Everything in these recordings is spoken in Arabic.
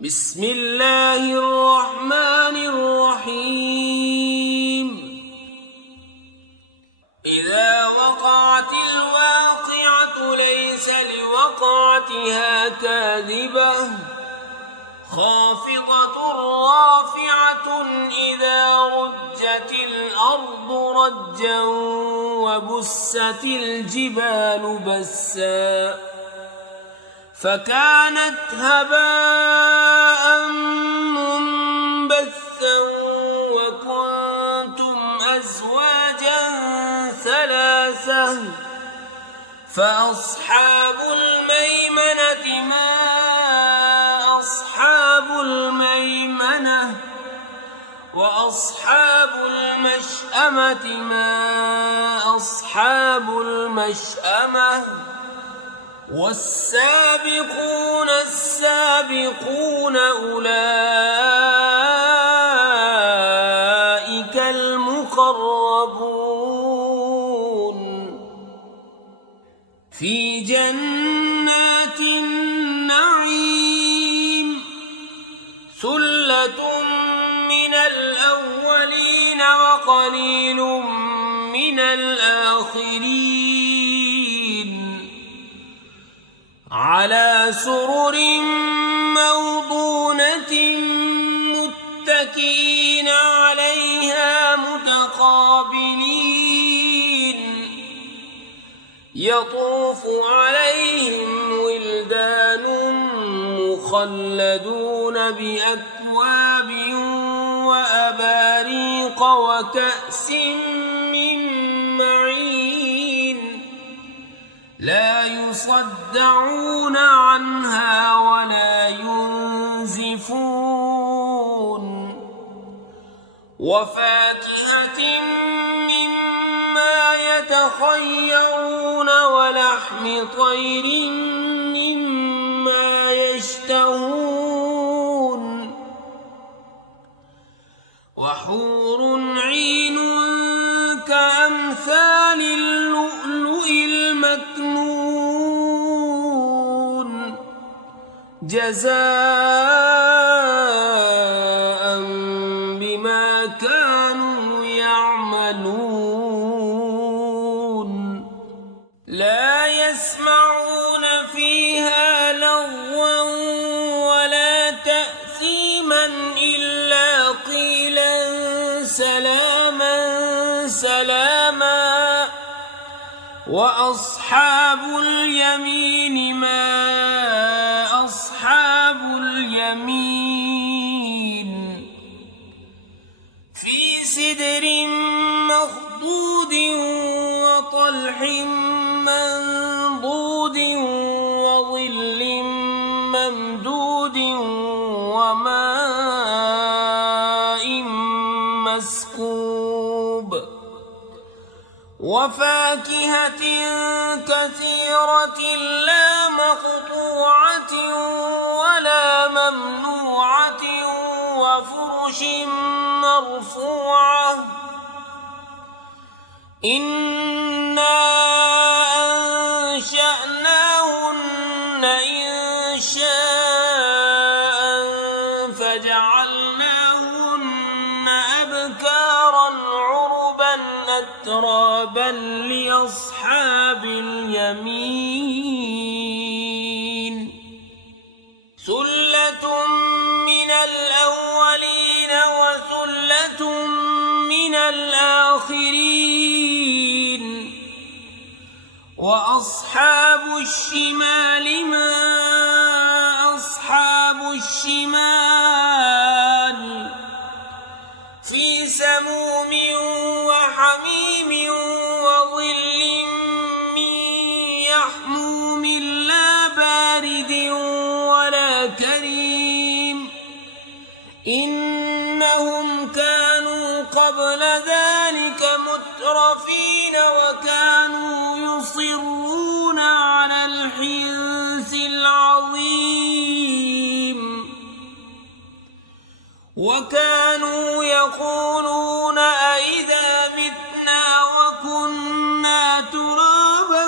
بسم الله الرحمن الرحيم. إذا وقعت الواقعة ليس لوقعتها كاذبة خافضة رافعة إذا رجت الأرض رجا وبست الجبال بسا فكانت هباء منبثا وكنتم أزواجا ثلاثة فأصحاب الميمنة ما أصحاب الميمنة وأصحاب المشأمة ما أصحاب المشأمة والسابقون السابقون أولئك المقربون في جنات النعيم ثلة من الأولين وقليل من الآخرين على سرر موضونة متكئين عليها متقابلين يطوف عليهم ولدان مخلدون بأكواب وأباريق وكأس من معين لا يصدعون عنها ولا ينزفون وفاكهة مما يتخيرون ولحم طير مما يشتهون وحور عين كأمثال اللؤلؤ المكنون جزاء بما كانوا يعملون لا يسمعون فيها لغوا ولا تأثيما إلا قيلا سلاما سلاما وأصحاب اليمين ما أصحاب اليمين في سدر مخضود وطلح منضود وظل ممدود وماء مسكوب وفاكهة كثيرة لا مقطوعة ولا ممنوعة وفرش مرفوعة إنا أنشأناهن إنشاء فجعلناهن أبكارا عربا أترابا لأصحاب اليمين ثلة من الأولين وثلة من الآخرين وأصحاب الشمال ما أصحاب الشمال في سموم وحميم وظل من يحموم لا بارد ولا كريم إنهم كانوا قبل ذلك مترفين وكانوا يصرون على الحنث العظيم وكانوا يقولون أئذا متنا وكنا ترابا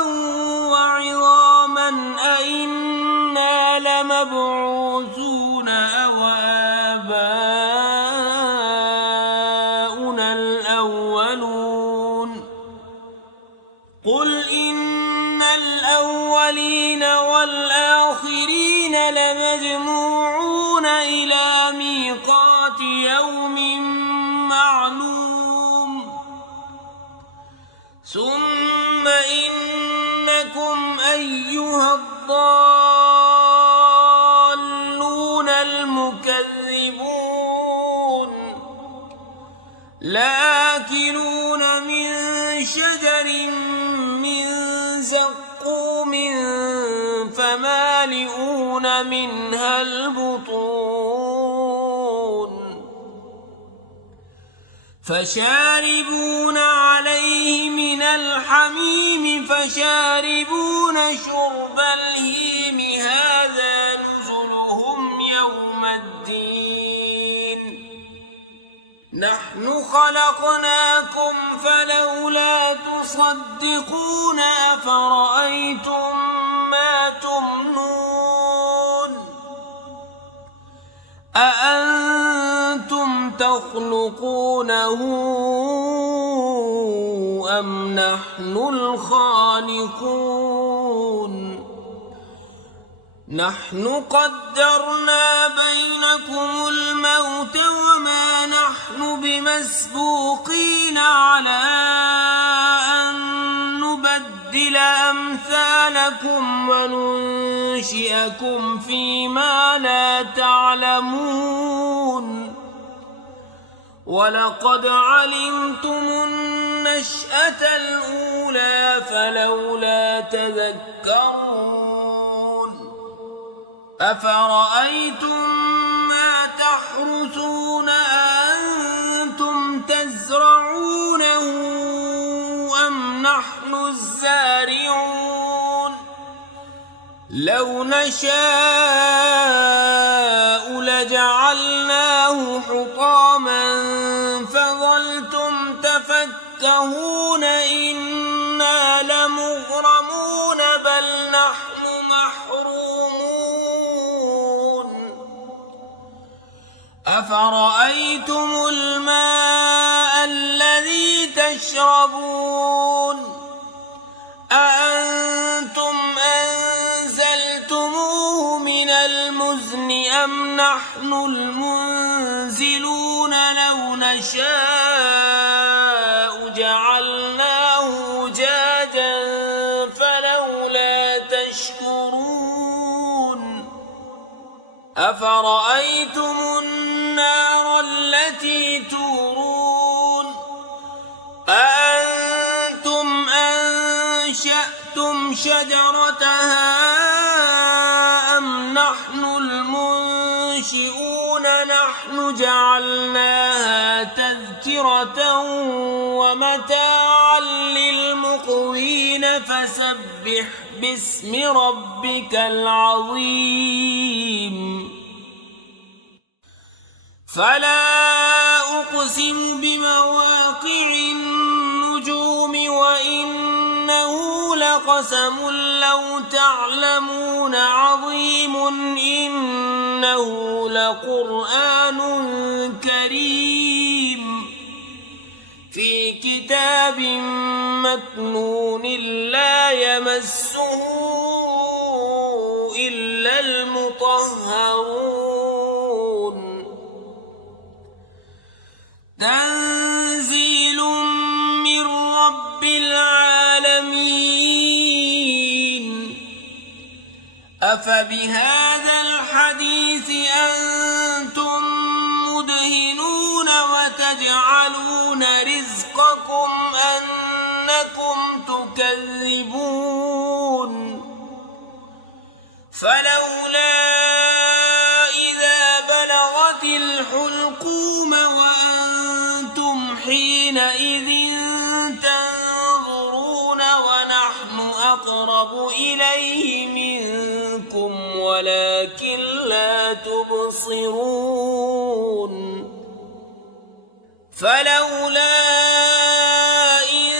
وعظاما أئنا لمبعوثون قل إن الأولين والآخرين لمجموعون إلى ميقات يوم معلوم ثم إنكم أيها الضالون المكذبون لآكلون من شجر من زقوم فمالئون منها البطون فشاربون عليه من الحميم فشاربون شرب الهيم هذا نزلهم يوم الدين نحن خلقناكم فلولا تصدقون أفرأيتم ما تمنون أأنتم تخلقونه أم نحن الخالقون نحن قدرنا بينكم الموت وما نحن بمسبوقين على أن نبدل أمثالكم وننشئكم فيما لا تعلمون ولقد علمتم النشأة الأولى فلولا تذكرون أفرأيتم ما تحرثون أأنتم تزرعونه أم نحن الزارعون لو نشاء لجعلناه حطاما فظلتم تفكهون إنا لمغرمون بل نحن محرومون أفرأيتم الماء الذي تشربون أأنتم أنزلتموه من المزن أم نحن المنزلون لو نشاء جعلناه أجاجا فلولا تشكرون أفرأيتم النار التي تورون أأنتم أنشأتم شجرتها أم نحن المنشئون نحن جعلناها تذكرة ومتاعا للمقوين فسبح باسم ربك العظيم فلا أقسم بمواقع النجوم وإنه لقسم لو تعلمون عظيم إنه لقرآن كريم في كتاب مكنون لا يمسه إلا المطهرون تنزيل من رب العالمين أفبهذا الحديث أنتم مدهنون وتجعلون رزقكم أنكم تكذبون فلولا إذا بلغت الحلقوم وأنتم حينئذ تنظرون ونحن أقرب إليه منكم ولكن لا تبصرون فلولا إن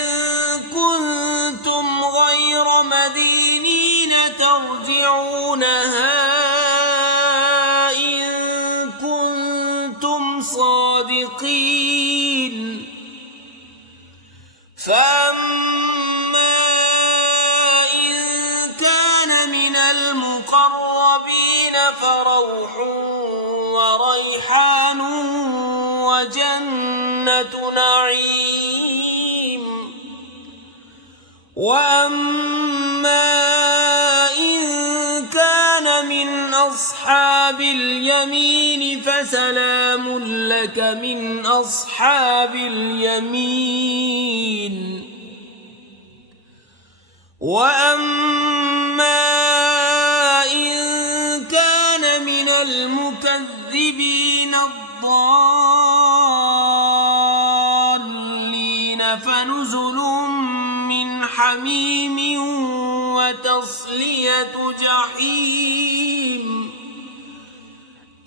كنتم غير مدينين ترجعونها إن كنتم صادقين فأما روح وريحان وجنة نعيم. وأما إن كان من أصحاب اليمين فسلام لك من أصحاب اليمين. وأما إن كان من المكذبين الضالين فنزل من حميم وتصلية جحيم.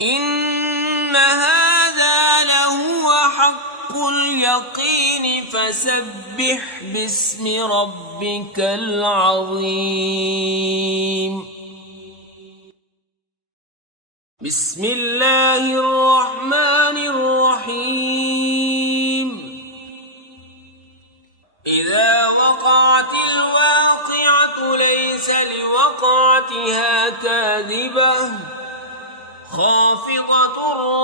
إن هذا لهو حق اليقين فسبح باسم ربك العظيم. بسم الله الرحمن الرحيم. إذا وقعت الواقعة ليس لوقعتها كاذبة خافضة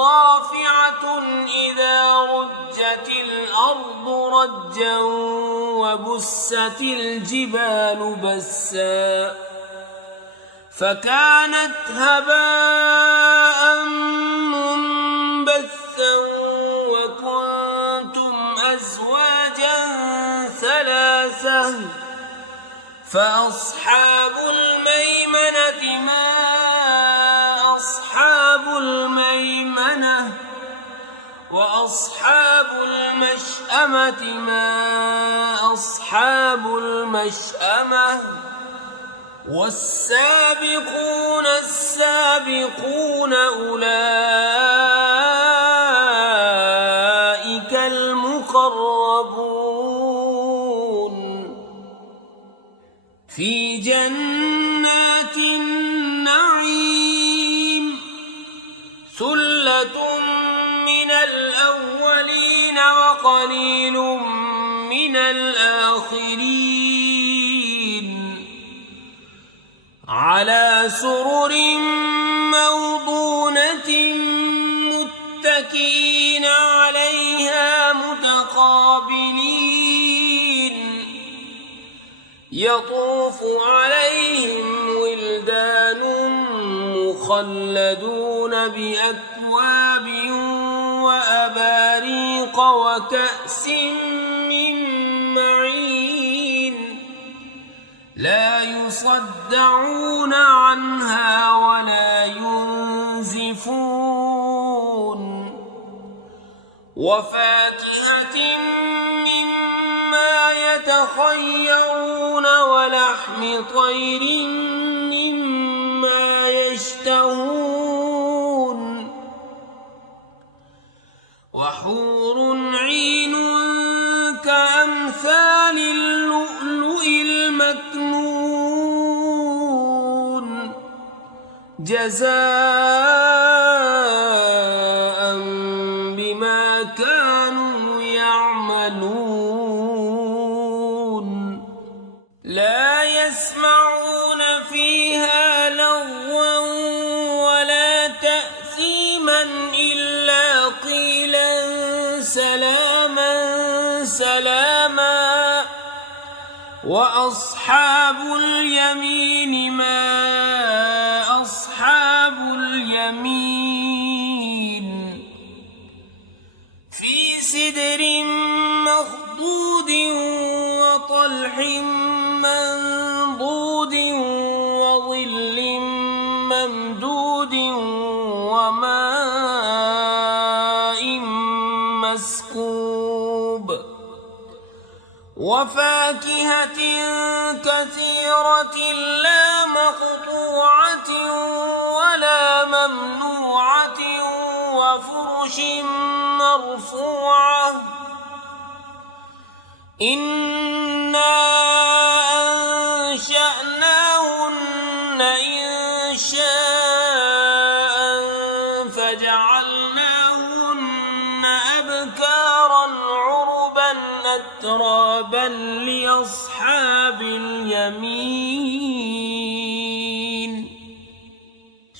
رافعة إذا رجت الأرض رجا وبست الجبال بسا فكانت هباء منبثا وكنتم أزواجا ثلاثة فأصحاب الميمنة ما أصحاب الميمنة وأصحاب المشأمة ما أصحاب المشأمة والسابقون السابقون أولئك المقربون في جنات النعيم. ثلة من الأولين وقليل من الآخرين على سرر موضونة متكئين عليها متقابلين يطوف عليهم ولدان مخلدون بأكواب وأباريق وكأس من معين لا يصدعون عنها ولا ينزفون وفاكهة مما يتخيرون ولحم طير مما يشتهون وحور عين كأمثال اللؤلؤ المكنون جزاء بما كانوا يعملون. لا يسمعون فيها لغوا ولا تأثيما إلا قيلا سلاما سلاما. وأصحاب اليمين ما أصحاب اليمين في سدر مخضود وطلح منضود وظل ممدود وماء مسكوب وفاكهة كثيرة لا مقطوعة ولا ممنوعة وفرش مرفوعة. إنا أنشأناهن إنشاء فجعلناهن أبكارا عربا أترابا لأصحاب اليمين.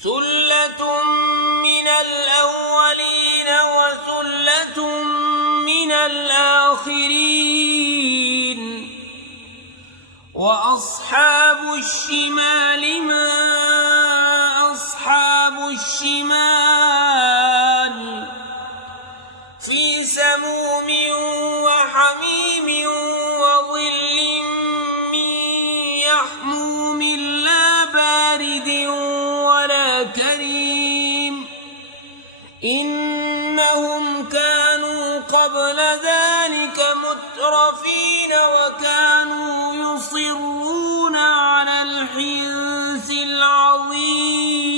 ثلة وأصحاب الشمال ما أصحاب الشمال في سموم وحميم وظل من يحموم لا بارد ولا كريم إنهم كانوا قبل ذلك مترفين وكانوا يصرون على الحنث العظيم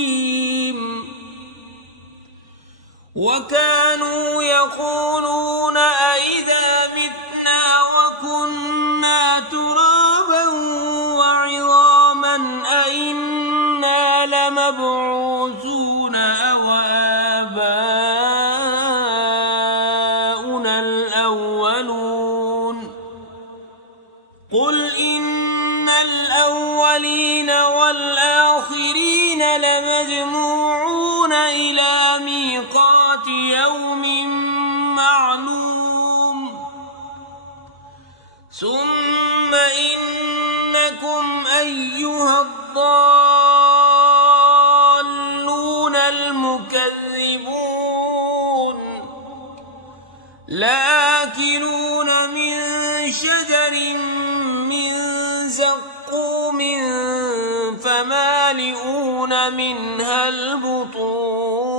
وكانوا يقولون أئذا متنا وكنا ترابا وعظاما أئنا لمبعوثون أو آباؤنا الأولون قل إن الأولين والآخرين لمجموعون إلى ميقات يوم معلوم ثم إنكم أيها الضالون المكذبون لآكلون من شجر من زقوم فمالئون منها البطون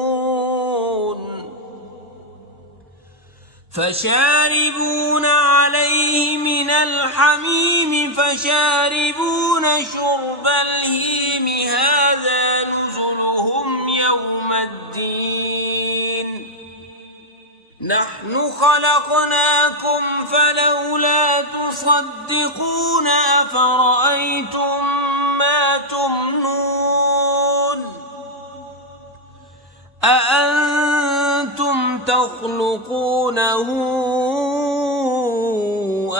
فشاربون عليه من الحميم فشاربون شرب الهيم هذا نزلهم يوم الدين نحن خلقناكم فلولا تصدقون أفرأيتم ما تمنون أأنتم تخلقونه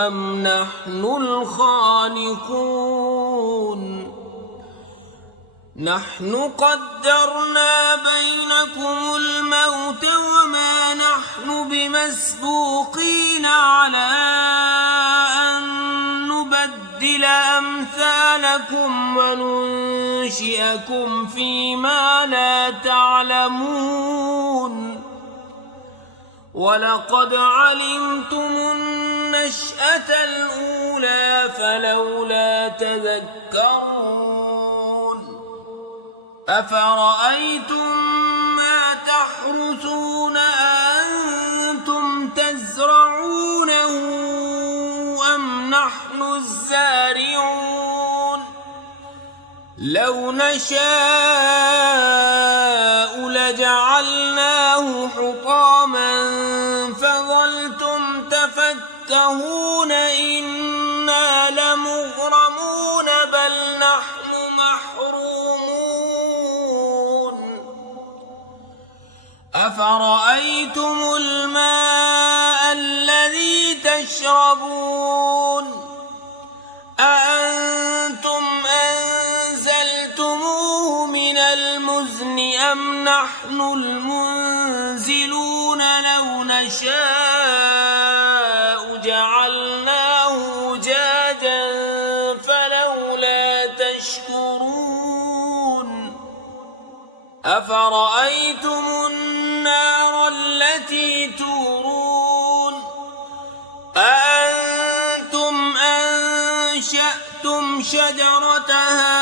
أم نحن الخالقون نحن قدرنا بينكم الموت وما نحن بمسبوقين على أن نبدل أمثالكم وننشئكم فيما لا تعلمون ولقد علمتم النشأة الأولى فلولا تذكرون أفرأيتم ما تحرثون أأنتم تزرعونه أم نحن الزارعون لو نشاء لجعلناه حطاما فظلتم تفكهون إنا لمغرمون بل نحن محرومون أفرأيتم الماء الذي تشربون أأنتم أنزلتموه من المزن أم نحن المنزلون لو نشاء جعلناه أجاجا فلولا تشكرون أفرأيتم النار التي تورون أأنتم أنشأتم شجرتها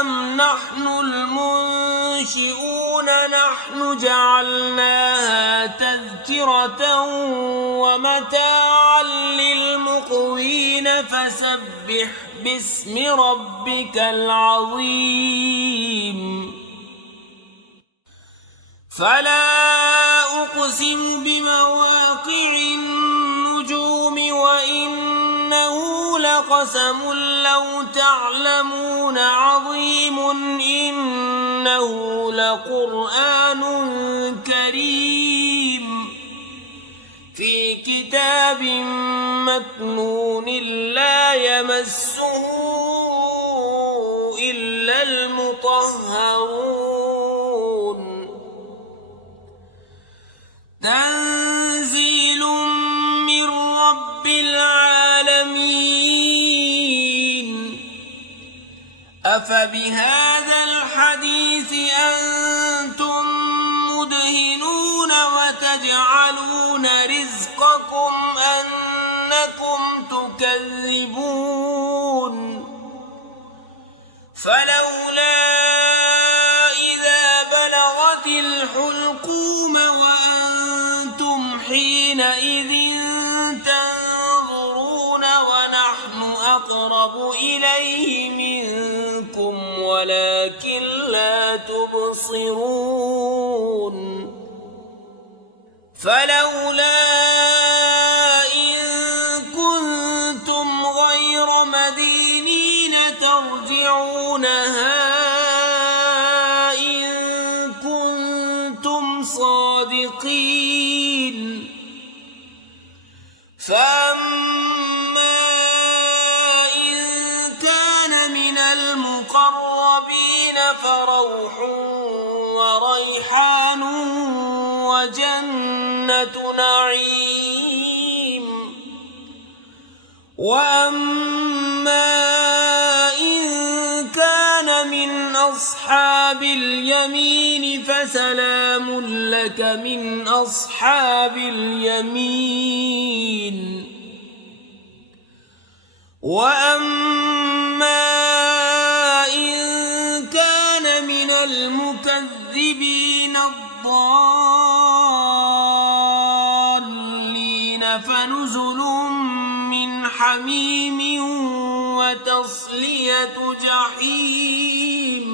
أم نحن المنشئون نحن جعلناها تذكرة ومتاعا للمقوين فسبح باسم ربك العظيم فلا أقسم بمواقع النجوم وإنه لقسم لو تعلمون عظيم إنه لقرآن كريم في كتاب مكنون لا يمسه إلا المطهرون تنزيل من رب العالمين أفبهذا الحديث أنتم مدهنون وتجعلون رزقكم أنكم تكذبون فلولا إذا بلغت الحلقوم وأنتم حينئذ تنظرون ونحن أقرب إليه منكم ولكن لا تبصرون فلولا إن كنتم غير مدينين ترجعونها إن كنتم صادقين فأما إن كان من المقربين فروح وريحان وجنة نعيم وأما إن كان من أصحاب اليمين فسلام لك من أصحاب اليمين وأما إن كان من المكذبين الضالين فنزل من حميم وتصلية جحيم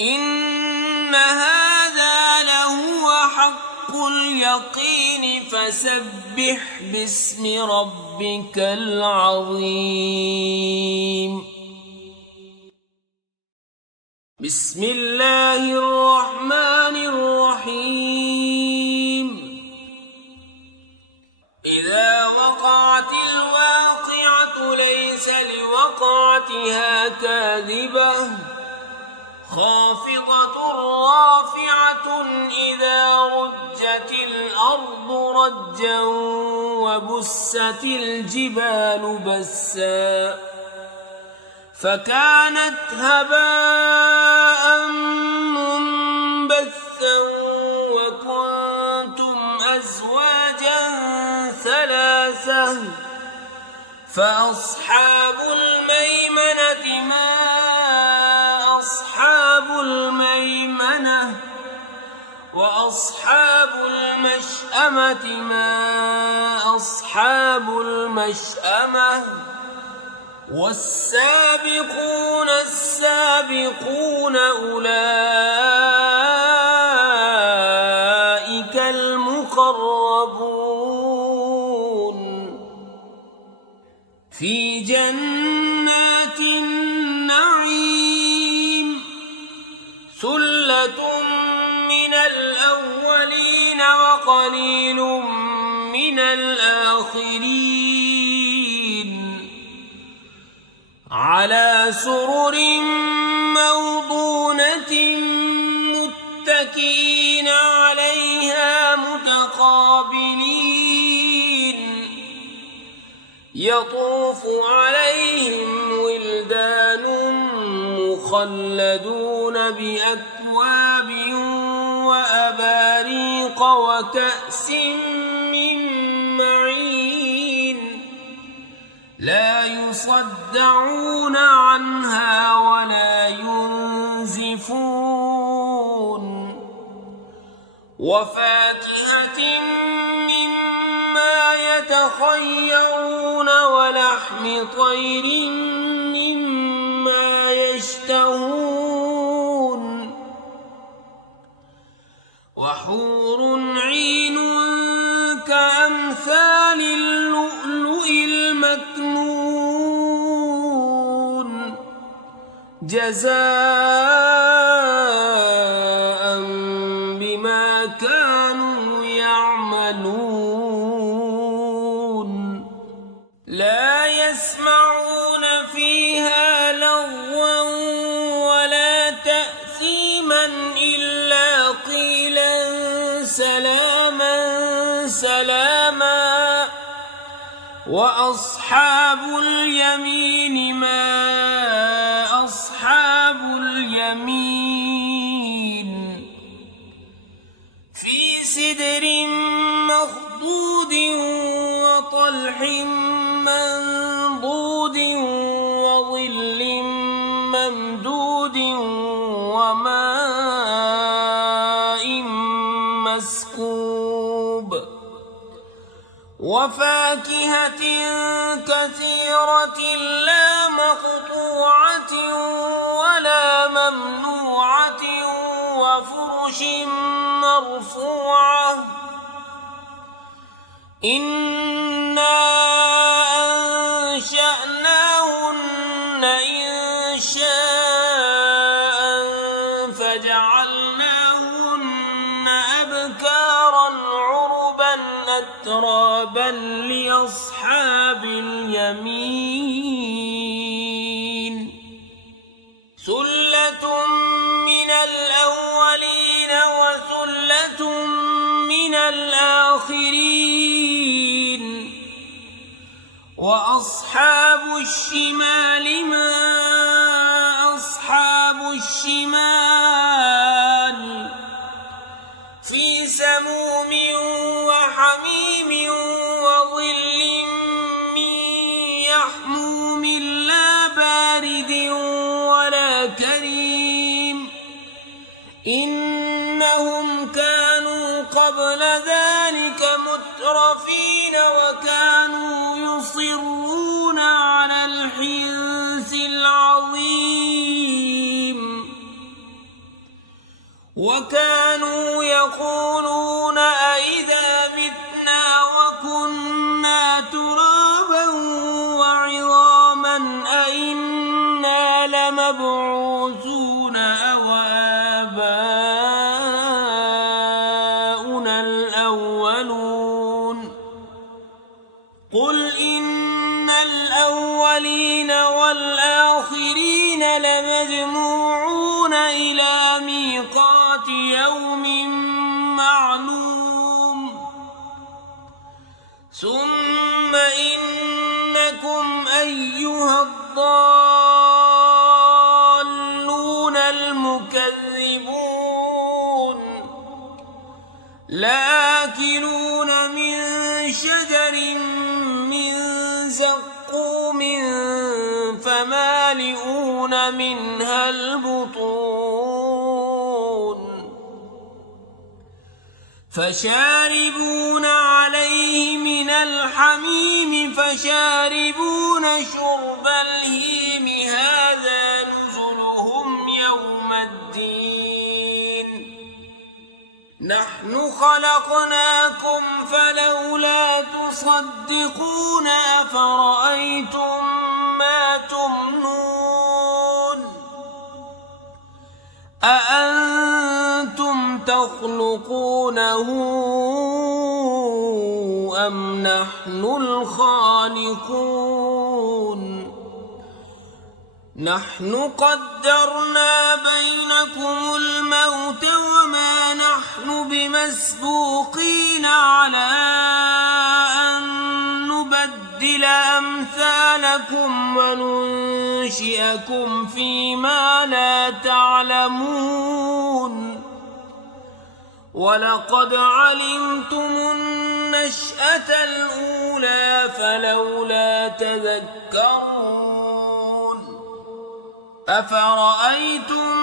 إن هذا لهو حق اليقين فسبح باسم ربك العظيم بسم الله الرحمن الرحيم إذا وقعت الواقعة ليس لوقعتها كاذبة خافضة رافعة إذا رجت الأرض رجا وبست الجبال بسا فكانت هباء منبثا وكنتم أزواجا ثلاثة فأصحاب الميمنة ما أصحاب الميمنة وأصحاب المشأمة ما أصحاب المشأمة والسابقون السابقون أولئك المقربون في جنات النعيم ثلة من الأولين وقليل من الآخرين على سرر موضونة متكئين عليها متقابلين يطوف عليهم ولدان مخلدون بأكواب وأباريق وكأس من معين لا يصدعون عنها ولا ينزفون وفاكهة مما يتخيرون ولحم طير مما يشتهون وحور عين كأمثال اللؤلؤ المكنون جزاء بما كانوا يعملون لا يسمعون فيها لغوا ولا تأثيما إلا قيلا سلاما سلاما وأصحاب اليمين ما اليمين في سدر مخضود وطلح منضود وظل ممدود وماء مسكوب وفاكهة كثيرة لا مقطوعة ولا ممنوعة وفرش مرفوعة إنا أنشأناهن إنشاء فجعلناهن أبكارا عربا أترابا لأصحاب اليمين ثلة من الأولين وثلة من الآخرين وأصحاب الشمال ما أصحاب الشمال في سموم وحميم وظل من يحموم لا بارد ولا كريم إنهم كانوا قبل ذلك مترفين وكانوا يصرون على الحنث العظيم وكانوا يقولون أئذا متنا وكنا ترابا وعظاما أئنا لمبعوثون أو آباؤنا الأولون قل إن الأولين والآخرين لمجموعون إلى ميقات يوم معلوم ثم إنكم أيها الضالون المكذبون لآكلون من شجر من زقوم فمالئون منها البطون فشاربون عليه من الحميم فشاربون شرب الهيم هذا نزلهم يوم الدين نحن خلقناكم فلولا تصدقون أفرأيتم ما تمنون أأنتم تخلقونه أم نحن الخالقون نحن قدرنا بينكم الموت وما نحن بمسبوقين على أن نبدل أمثالكم وننشئكم فيما لا تعلمون ولقد علمتم النشأة الأولى فلولا تذكرون أفرأيتم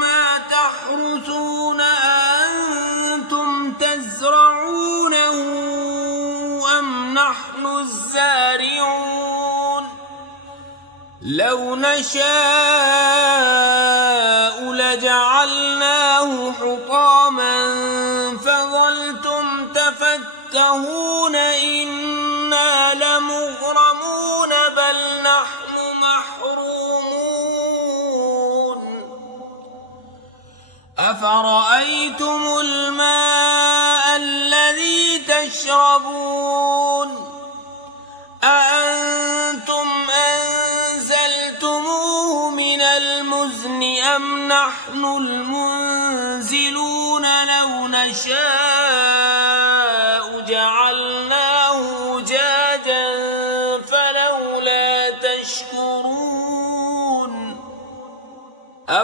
ما تحرثون أأنتم تزرعونه أم نحن الزارعون لو نشاء لجعلناه حطاما فظلتم تفكهون إنا لمغرمون بل نحن محرومون أفرأيتم الماء الذي تشربون أأنتم أنزلتموه من المزن أم نحن المنزلون لو نشاء جعلناه أجاجا فلولا تشكرون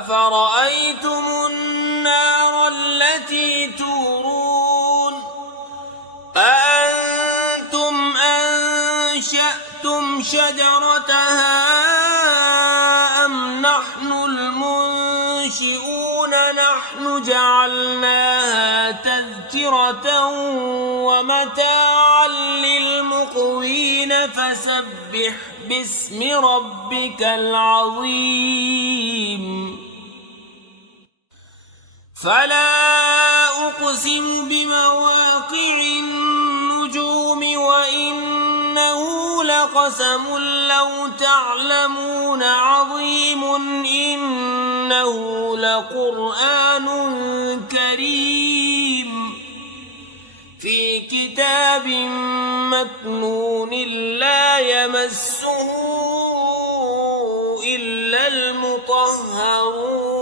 أفرأيتم النار التي تورون أأنتم أنشأتم شجرتها أم نحن المنشئون نحن جعلناها تذكرة ومتاعا للمقوين فسبح باسم ربك العظيم فلا أقسم بمواقع النجوم وإنه لقسم لو تعلمون عظيم إنه لقرآن كريم في كتاب مكنون لا يمسه إلا المطهرون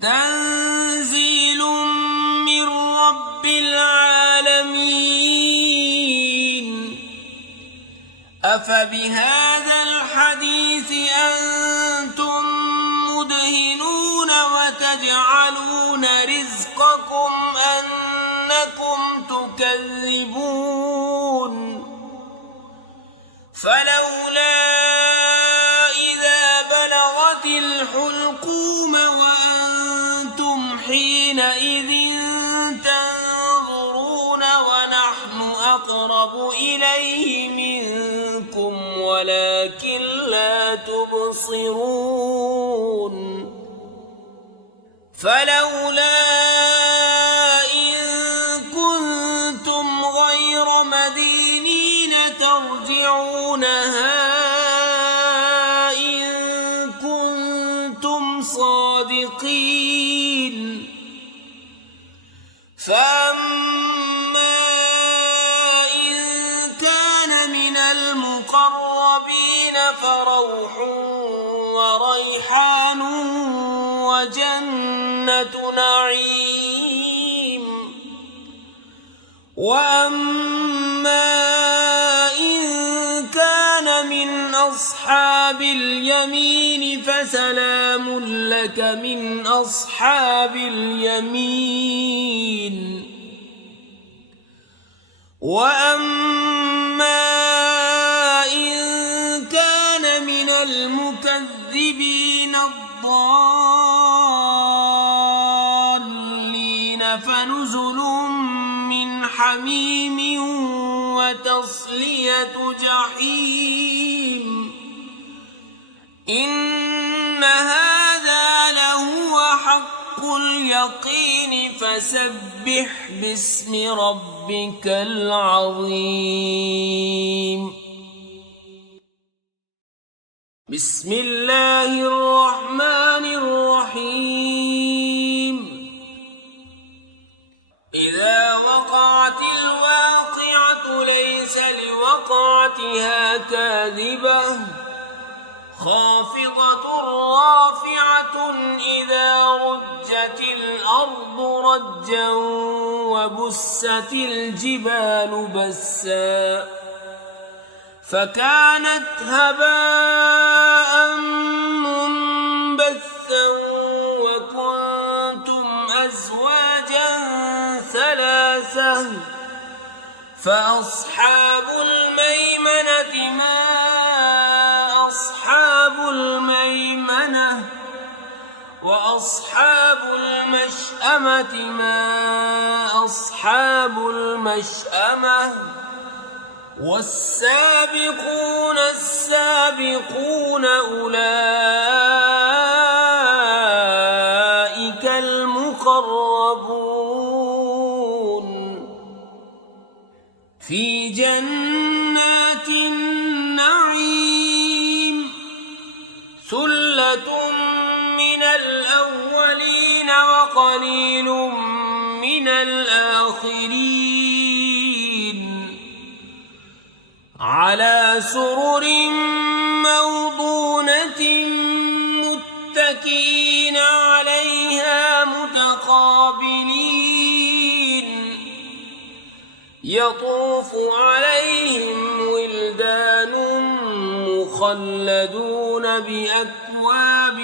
تنزيل من رب العالمين أفبهذا الحديث أنتم مدهنون وتجعلون رزقكم أنكم تكذبون فلولا إذا بلغت الحلقوم وأنتم حينئذ تنظرون ونحن أقرب إليه منكم ولكن لا تبصرون فلولا إن كنتم غير مدينين ترجعونها إن كنتم صادقين فأما إن كان من المقربين فروح وريحان وجنة نعيم وأما إن كان من أصحاب اليمين فسلام لك من أصحاب اليمين وأما إن كان من المكذبين الضالين فنزل من حميم وتصلية جحيم إن هذا لهو حق اليقين فسبح باسم ربك العظيم بسم الله الرحمن الرحيم إذا وقعت الواقعة ليس لوقعتها كاذبة خافضة رافعة إذا رجت الأرض رجا وبست الجبال بسا فكانت هباء منبثا وكنتم أزواجا ثلاثة فأصحاب الميمنة ما أصحاب الميمنة وأصحاب المشأمة ما أصحاب المشأمة والسابقون السابقون أولئك المقربون في جنات النعيم ثلة من الأولين وقليل من الآخرين على سرر موضونة متكئين عليها متقابلين يطوف عليهم ولدان مخلدون بأكواب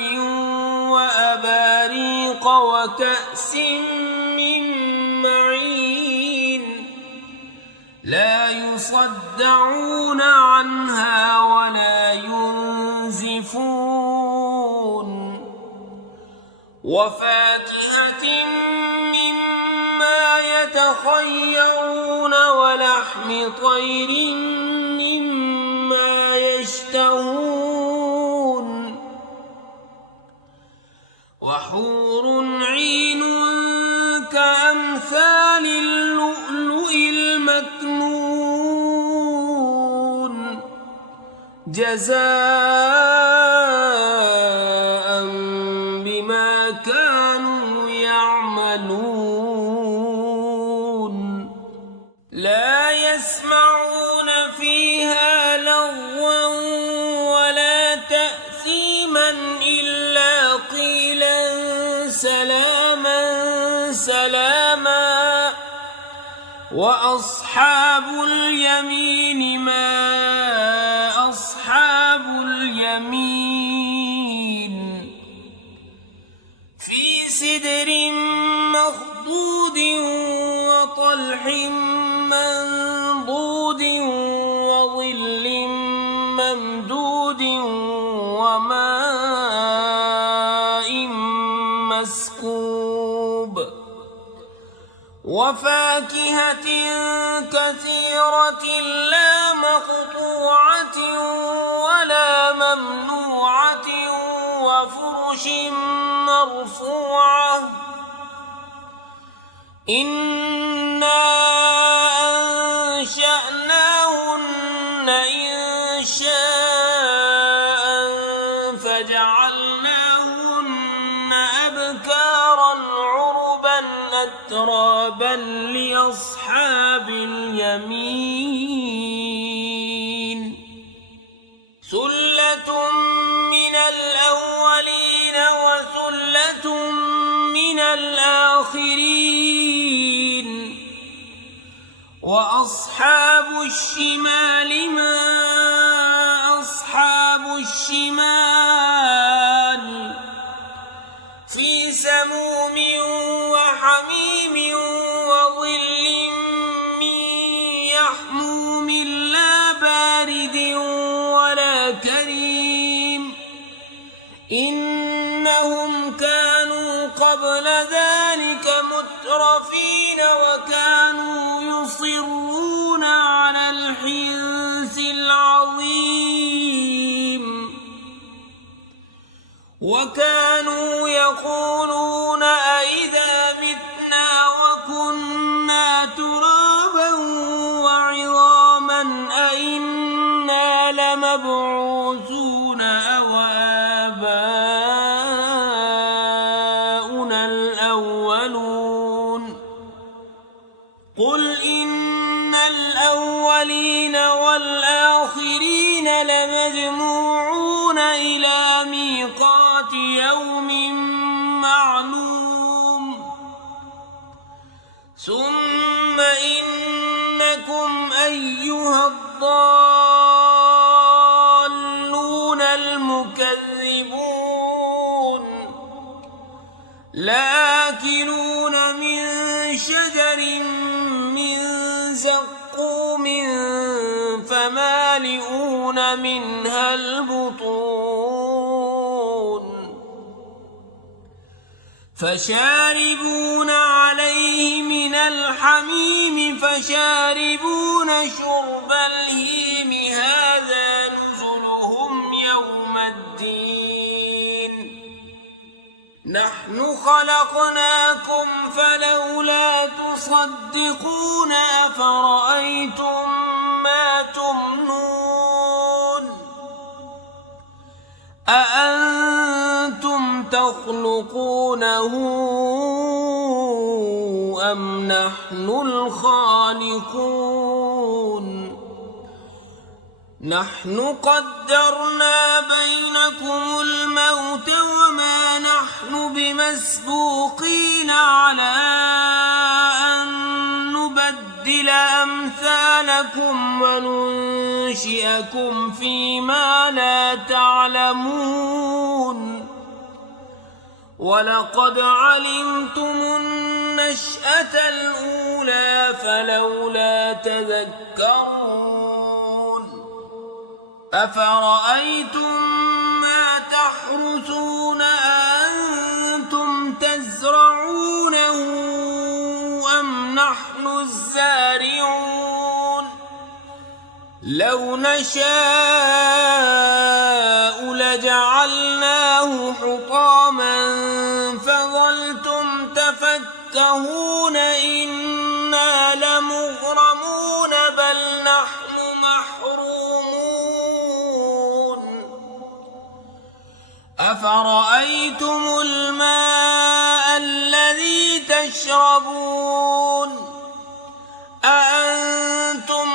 وأباريق وكأس من معين لا يصدعون عنها ولا ينزفون وفاكهة مما يتخيرون ولحم طير مما يشتهون وحور عين كأمثال اللؤلؤ المكنون جزاء بما كانوا يعملون لا يسمعون فيها لغوا ولا تأثيما إلا قيلا سلاما سلاما وأصحاب اليمين ما أصحاب اليمين في سدر مخضود وطلح منضود وظل ممدود وماء مسكوب وفاكهة كثيرة لا مقطوعة ولا ممنوعة وفرش مرفوعة إنا أنشأناهن إنشاء فجعلناهن أبكارا عربا أترابا لأصحاب اليمين ثلة من الأولين وثلة من الآخرين وأصحاب الشمال ما أصحاب الشمال في سموم وحميم وظل من يحموم لا بارد ولا كريم إنهم كانوا قبل ذلك مترفين وكانوا يصرون على الحنث العظيم وكانوا يقولون أئذا متنا وكنا ترابا وعظاما أئنا لمبعوثون أو آباؤنا الأولون قل إن الأولين والآخرين لمجموعون إلى ميقات يوم معلوم ثم إنكم أيها الضالون المكذبون لآكلون من شجر من زقوم فمالئون منها البطون فشاربون عليه من الحميم فشاربون شرب الهيم هذا نزلهم يوم الدين نحن خلقناكم فلولا تصدقون أفرأيتم ما تمنون أأنتم تخلقونه أم نحن الخالقون نحن قدرنا بينكم الموت وما نحن بمسبوقين على أن نبدل أمثالكم وننشئكم ينشئكم فيما لا تعلمون ولقد علمتم النشأة الأولى فلولا تذكرون أفرأيتم ما تحرثون أأنتم تزرعونه أم نحن الزارعون لو نشاء لجعلناه حطاما فظلتم تفكهون إنا لمغرمون بل نحن محرومون أفرأيتم الماء الذي تشربون أأنتم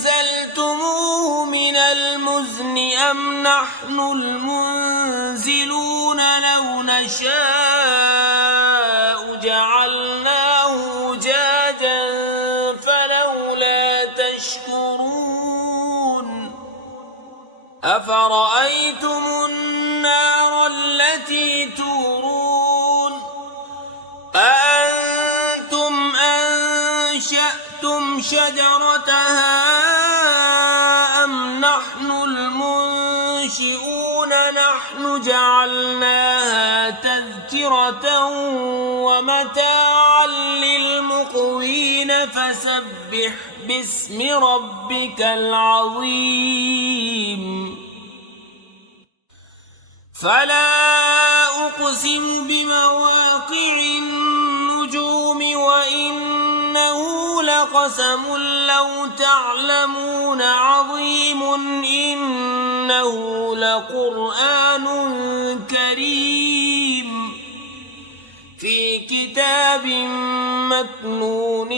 أنزلتموه من المزن أم نحن المنزلون لو نشاء جعلناه أجاجا فلولا تشكرون أفرأيتم النار التي تورون أأنتم أنشأتم شجرتها أم نحن المنشئون نحن جعلناها تذكرة ومتاعا للمقوين فسبح باسم ربك العظيم فلا أقسم بمواقع النجوم وإنه لقسم لو تعلمون عظيم إنه لقرآن كريم في كتاب مكنون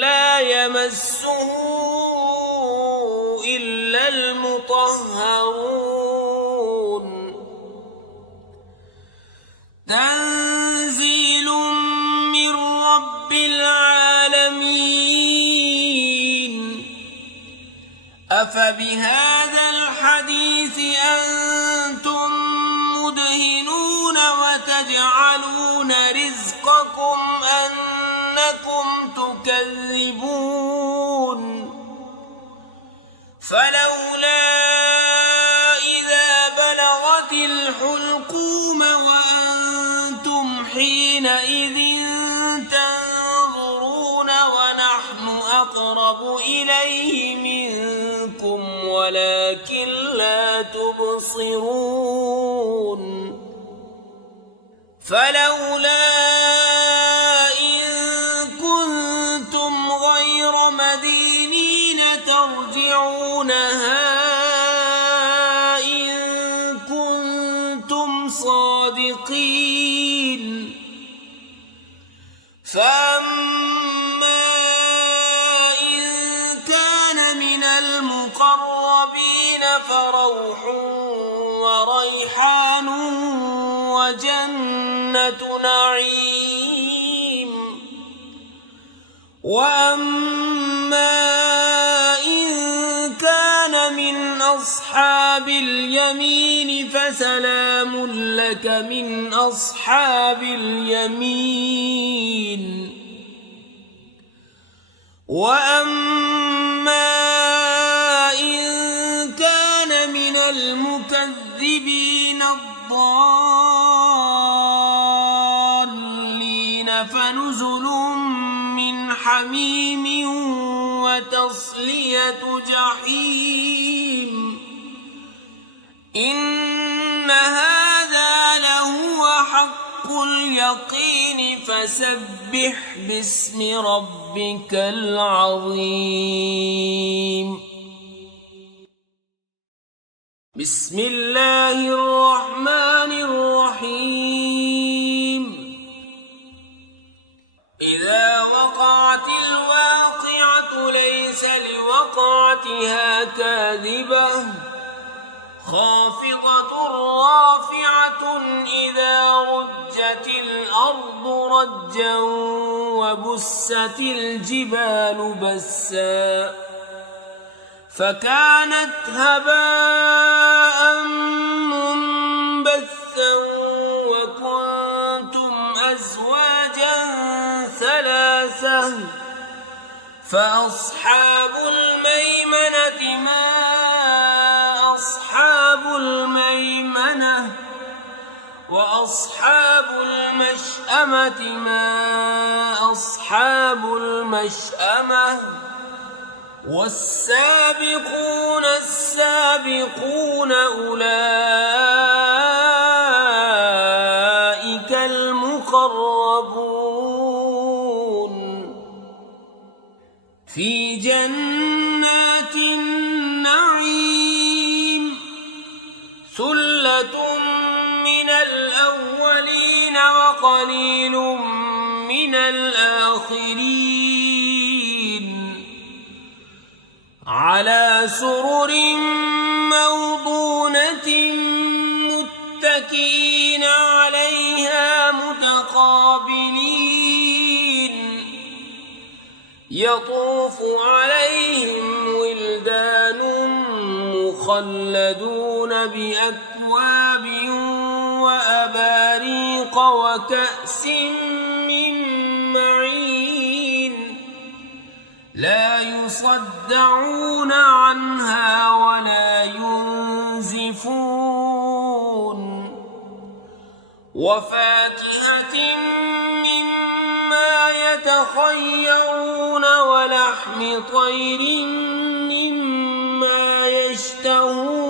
لا يمسه إلا المطهرون تنزيل من رب العالمين أفبهذا الحديث أنتم مدهنون وتجعلون رزقكم أنكم تكذبون فلولا إذا بلغت الحلقوم وأنتم حينئذ تنظرون ونحن أقرب إليه منكم ولكن لا تبصرون فلولا إن كنتم غير مدينين ترجعونها إن كنتم صادقين فأما إن كان من المقربين فروح وريحان وجنة نعيم وأما إن كان من أصحاب اليمين فسلام لك من أصحاب اليمين وأما إن كان من المكذبين الضالين فنزل من حميم وتصلية جحيم إن هذا لهو حق اليقين فسبح باسم ربك العظيم بسم الله الرحمن الرحيم إذا وقعت الواقعة ليس لوقعتها كاذبة خافضة رافعة إذا رجت الأرض رجا وبست الجبال بسا فكانت هباء منبثا وكنتم أزواجا ثلاثة فأصحاب الميمنة ما أصحاب الميمنة وأصحاب المشأمة ما أصحاب المشأمة والسابقون السابقون أولئك المقربون في جنات النعيم ثلة من الأولين وقليل من الآخرين على سرر موضونة متكئين عليها متقابلين يطوف عليهم ولدان مخلدون بأكواب وأباريق وكأس من معين لا يصدعون عنها ولا ينزفون وفاكهة مما يتخيرون ولحم طير مما يشتهون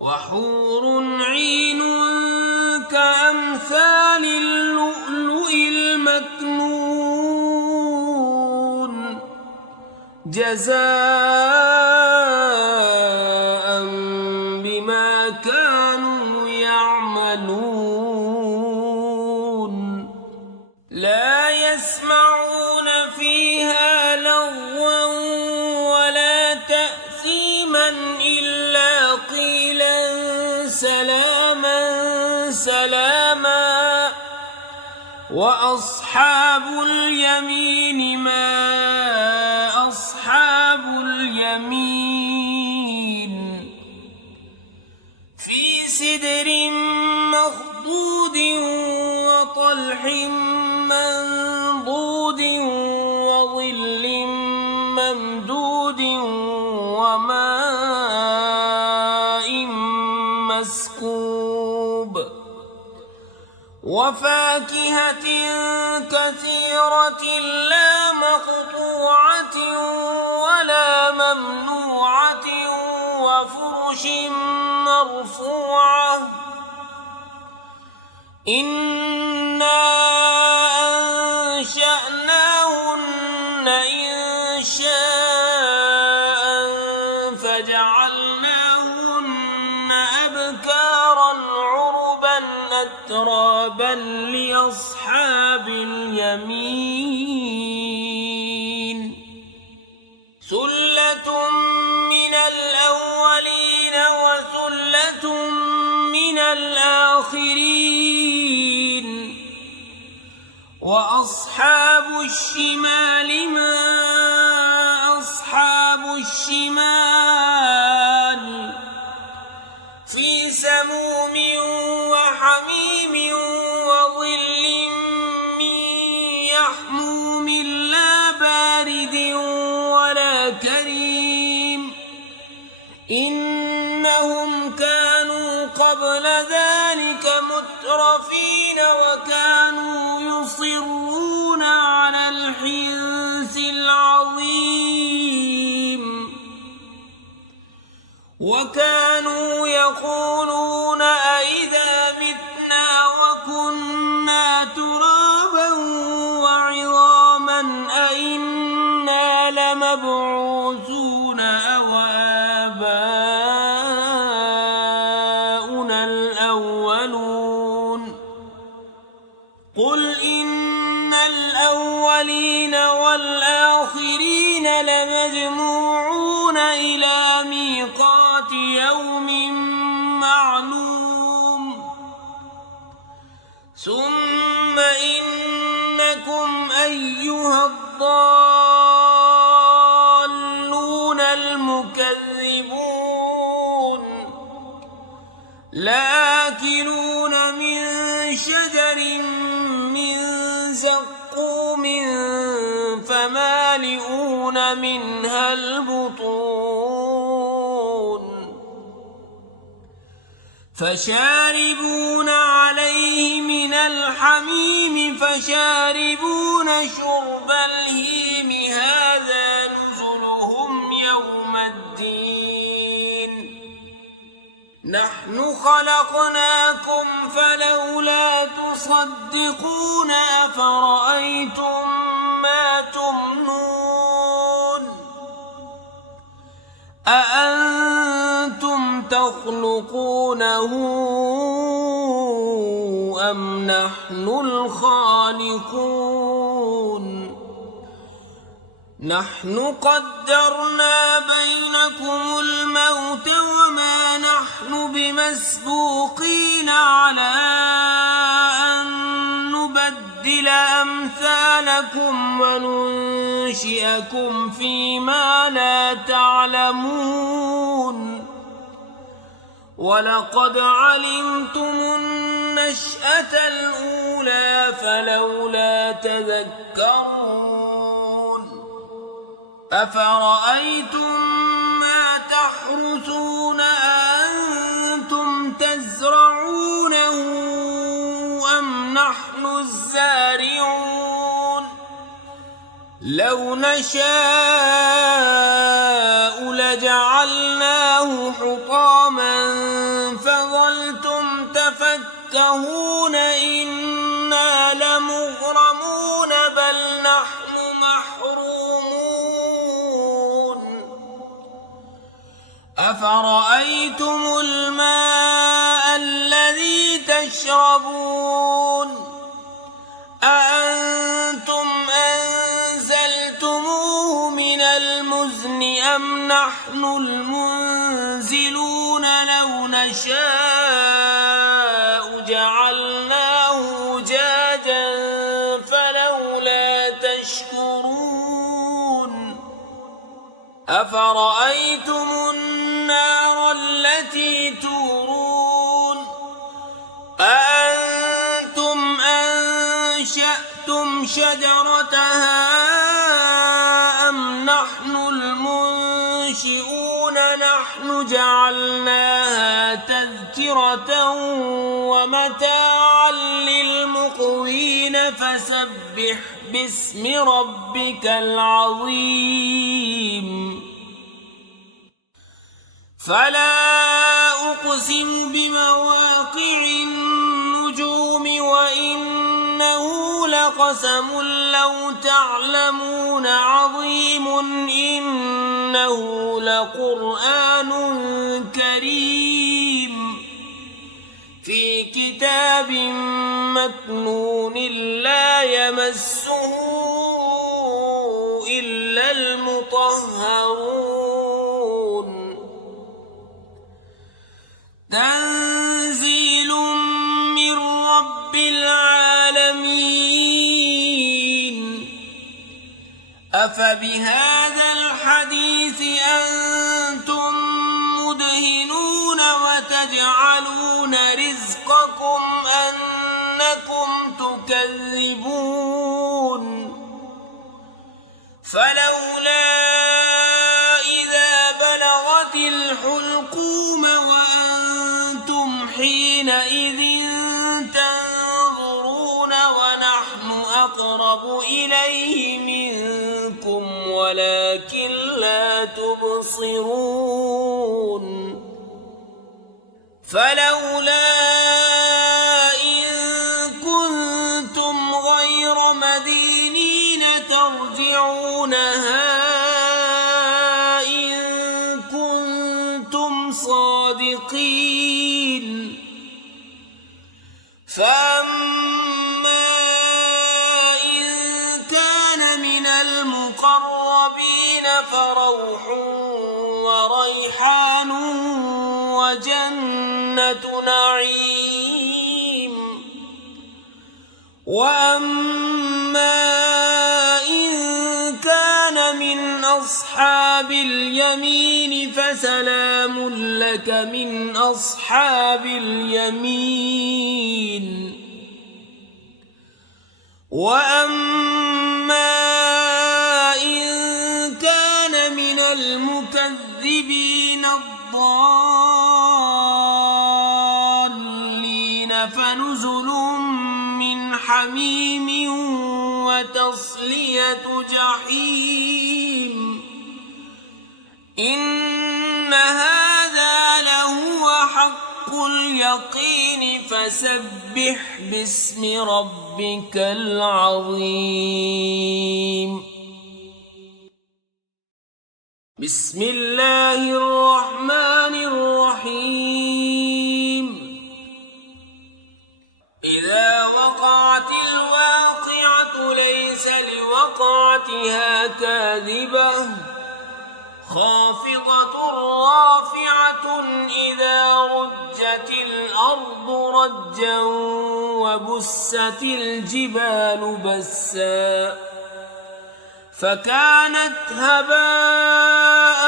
وحور عين كأمثال اللؤلؤ المكنون جزاء بما كانوا يعملون لا يسمعون فيها لغوا ولا تأثيما إلا قيلا سلاما سلاما وأصحاب اليمين ما أصحاب اليمين في سدر مخضود وطلح منضود وظل ممدود وماء مسكوب وفاكهة كثيرة لا مقطوعة ولا ممنوعة وفرش مرفوعة إنا أنشأناهن إنشاء فجعلناهن أبكارا عربا أترابا لأصحاب اليمين ثلة من الأولين وثلة من الآخرين وأصحاب الشمال ما أصحاب الشمال في سموم وحميم وظل من يحموم لا بارد ولا كريم إنهم كانوا قبل ذلك مترفين وكانوا يصرون على الحنث العظيم وكانوا يقولون أئذا متنا وكنا ترابا وعظاما أئنا لمبعوثون أو آباؤنا الأولون قل إن الأولين والآخرين لمجموعون إلى ميقات يوم معلوم ثم إنكم أيها الضالون لآكلون من شجر من زقوم فمالئون منها البطون فشاربون عليه من الحميم فشاربون شرب الهيم هذا نزلهم يوم الدين نحن خلقناكم فلولا تصدقون أفرأيتم ما تمنون أأنتم تخلقونه أم نحن الخالقون نحن قدرنا بينكم الموت وما نحن بمسبوقين على أن نبدل أمثالكم وننشئكم فيما لا تعلمون ولقد علمتم النشأة الأولى فلولا تذكرون أفرأيتم ما تحرثون أأنتم تزرعونه أم نحن الزارعون لو نشاء لجعلناه حطاما فظلتم تفكهون إنا لمغرمون بل نحن محرومون أفرأيتم الماء الذي تشربون أأنتم أنزلتموه من المزن أم نحن المنزلون لو نشاء جعلناه أجاجا فلولا تشكرون أفرأيتم النار التي تورون أأنتم أنشأتم شجرتها أم نحن المنشئون نحن جعلناها تذكرة ومتاعا للمقوين فسبح باسم ربك العظيم فلا أقسم بمواقع النجوم وإنه لقسم لو تعلمون عظيم إنه لقرآن كريم في كتاب مكنون لا يمسه إلا المطهرون تنزيل من رب العالمين أفبهذا الحديث أنتم مدهنون وتجعلون رزقكم أنكم تكذبون فلولا إذا بلغت الحلقوم وأنتم حينئذ تنظرون ونحن أقرب إليه منكم ولكن لا تبصرون فلولا إن كنتم غير مدينين ترجعونها إن كنتم صادقين فأما إن كان من المقربين فروح وريحان وجنة نعيم وأما إن كان من أصحاب اليمين فسلام لك من أصحاب اليمين. وأما إن كان من المكذبين الضالين فنزل من حميم وتصلية جحيم. إن هذا لهو حق اليقين فسبح باسم ربك العظيم. بسم الله الرحمن الرحيم. إذا وقعت الواقعة ليس لوقعتها كاذبة خافضة رافعة إذا رجت الأرض رجا وبست الجبال بسا فكانت هباء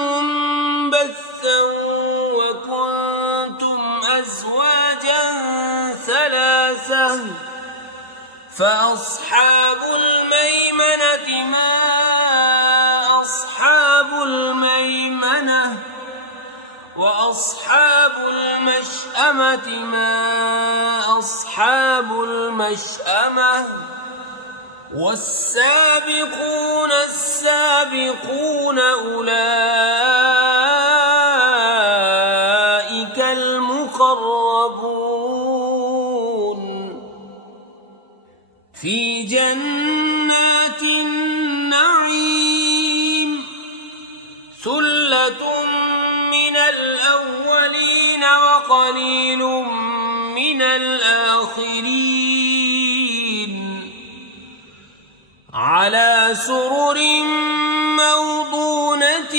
منبثا وكنتم أزواجا ثلاثة فأصحاب الميمنة ما أصحاب الميمنة وأصحاب المشأمة ما أصحاب المشأمة والسابقون السابقون أولئك المقربون في جنات النعيم. ثلة من الأولين وقليل من الآخرين على سرر موضونة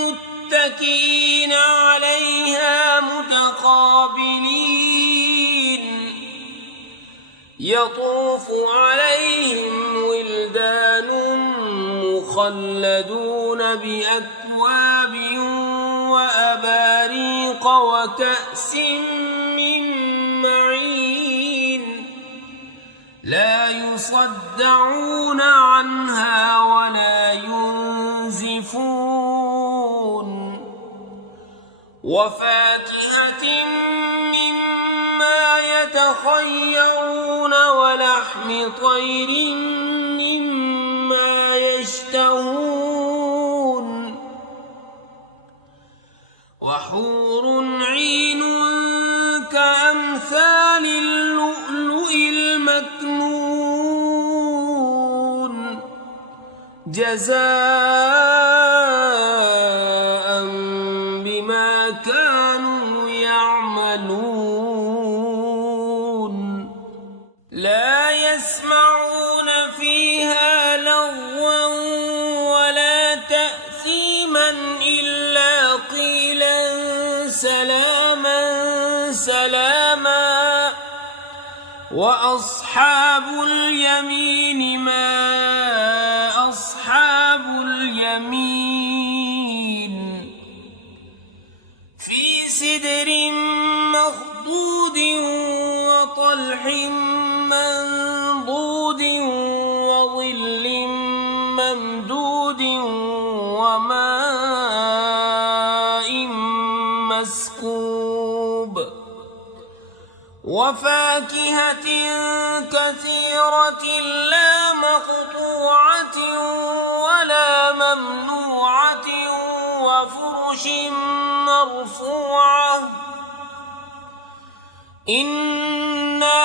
متكئين عليها متقابلين يطوف عليهم ولدان مخلدون بأكواب وأباريق وكأس من معين لا يصدعون عنها ولا ينزفون وفاكهة مما يتخيرون ولحم طير مما يشتهون وحور عين كأمثال اللؤلؤ المكنون جزاء بما كانوا يعملون. لا يسمعون فيها لغوا ولا تأثيما إلا قيلا سلاما سلاما. وأصحاب اليمين ما أصحاب اليمين في سدر مخضود وطلح منضود وظل ممدود وماء مسكوب وفاكهة كثيرة لا مقطوعة ولا ممنوعة وفرش مرفوعة. إنا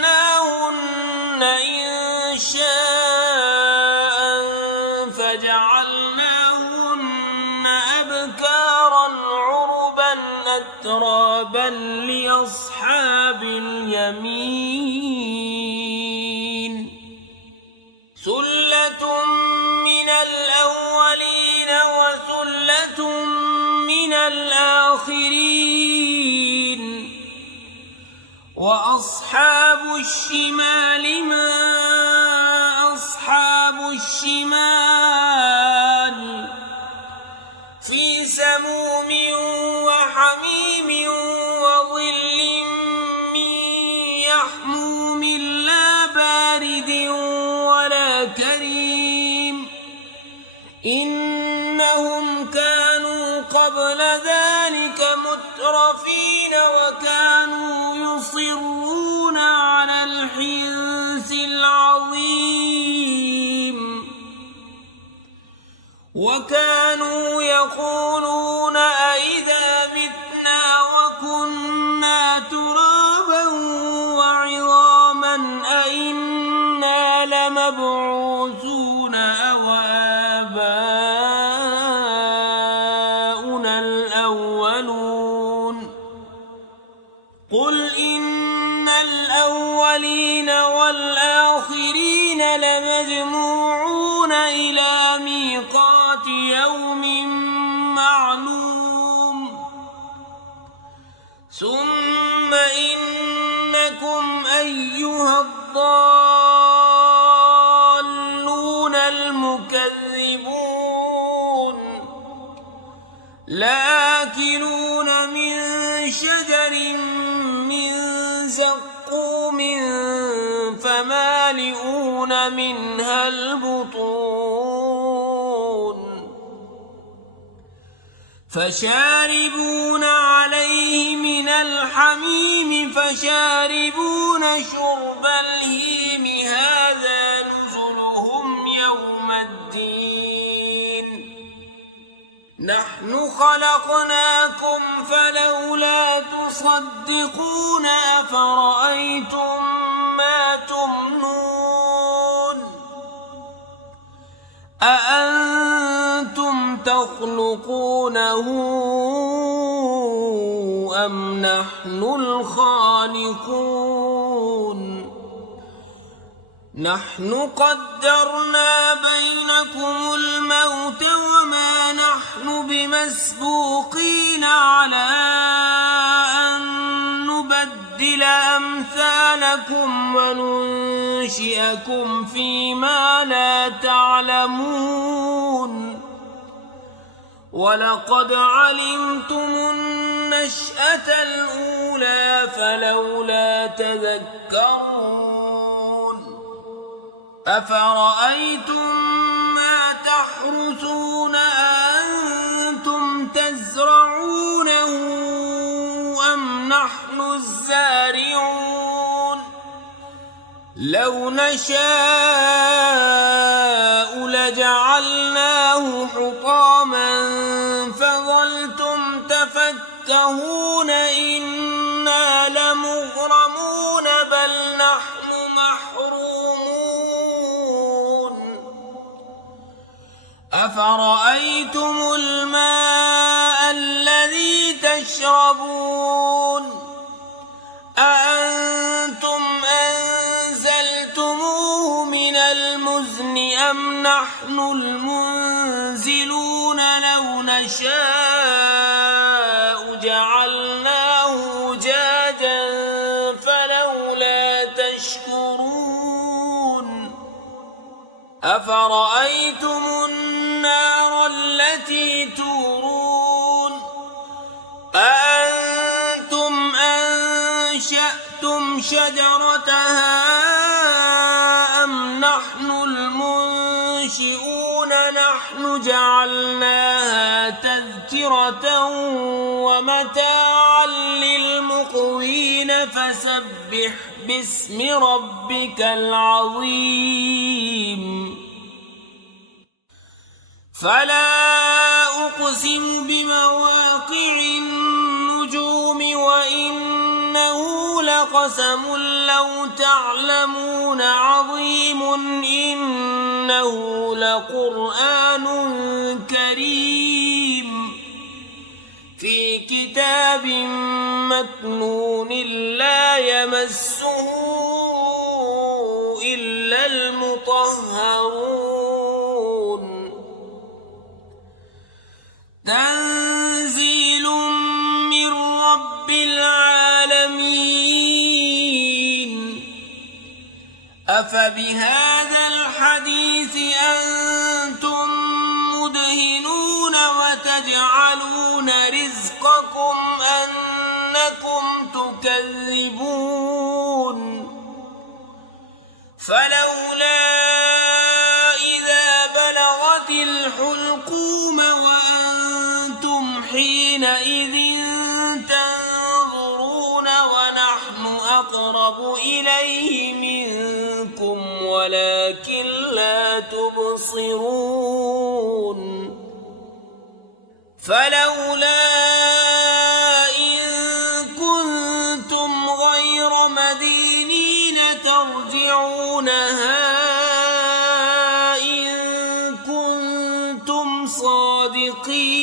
أنشأناهن إنشاء فجعلناهن أبكارا عربا أترابا لأصحاب اليمين. ثلة من الأولين وثلة من الآخرين. وأصحاب الشمال ما أصحاب والشمال في سموم وحميم وظل من يحموم لا بارد ولا كريم إنهم كانوا قبل ذلك مترفين وكانوا يصرون على الحنث العظيم وكانوا يقولون أئذا متنا وكنا ترابا وعظاما أئنا لمبعوثون أو آباؤنا الأولون قل إن الأولين والآخرين لمجموعون إلى ميقات يوم معلوم ثم إنكم أيها الضالون المكذبون لآكلون من شجر من زقوم فمالئون منها البطون فشاربون عليه من الحميم فشاربون شرب الهيم هذا نزلهم يوم الدين نحن خلقناكم فلولا تصدقون أفرأيتم ما تمنون أأنتم تخلقونه أم نحن الخالقون نحن قدرنا بينكم الموت وما نحن بمسبوقين على أن نبدل أمثالكم وننشئكم فيما لا تعلمون ولقد علمتم النشأة الأولى فلولا تذكرون أفرأيتم ما تحرثون أأنتم تزرعونه أم نحن الزارعون لو نشاء لجعلناه حطاما فظلتم تفكهون إنا لمغرمون بل نحن محرومون أفرأيتم الماء الذي تشربون أأنتم أنزلتموه من المزن أم نحن المنزلون لو نشاء جعلناه أجاجا فلولا تشكرون أفرأيتم النار التي تورون أأنتم أنشأتم شجرتها أم نحن المنشئون نحن جعلناها تذكرة ومتاعا للمقوين فسبح باسم ربك العظيم فلا أقسم بمواقع النجوم وإنه لقسم لو تعلمون عظيم إنه لقرآن كريم في كتاب مكنون لا يمسه إلا المطهرون تنزيل من رب العالمين أفبهذا الحديث أنتم مدهنون وتجعلون رزقكم أنكم تكذبون فلولا إذا بلغت الحلقوم وأنتم حينئذ تنظرون ونحن أقرب إليه منكم ولكن لا تبصرون فلولا إن كنتم غير مدينين ترجعونها إن كنتم صادقين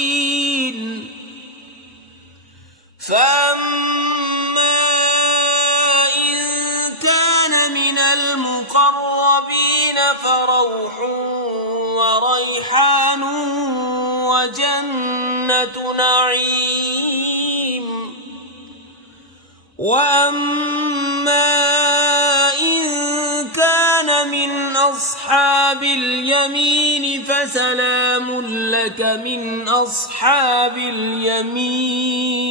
فأما إن كان من المقربين فروح وريحان وجنة نعيم وأما إن كان من أصحاب اليمين فسلام لك من أصحاب اليمين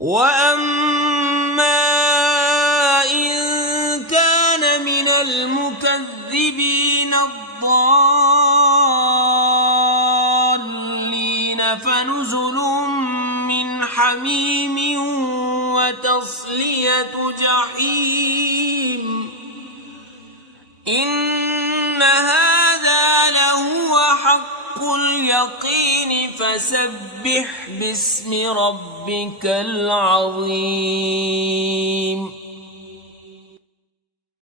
وأما إن كان من المكذبين الضالين فنزل من حميم وتصلية جحيم إن هذا لهو حق اليقين فسبح باسم ربك العظيم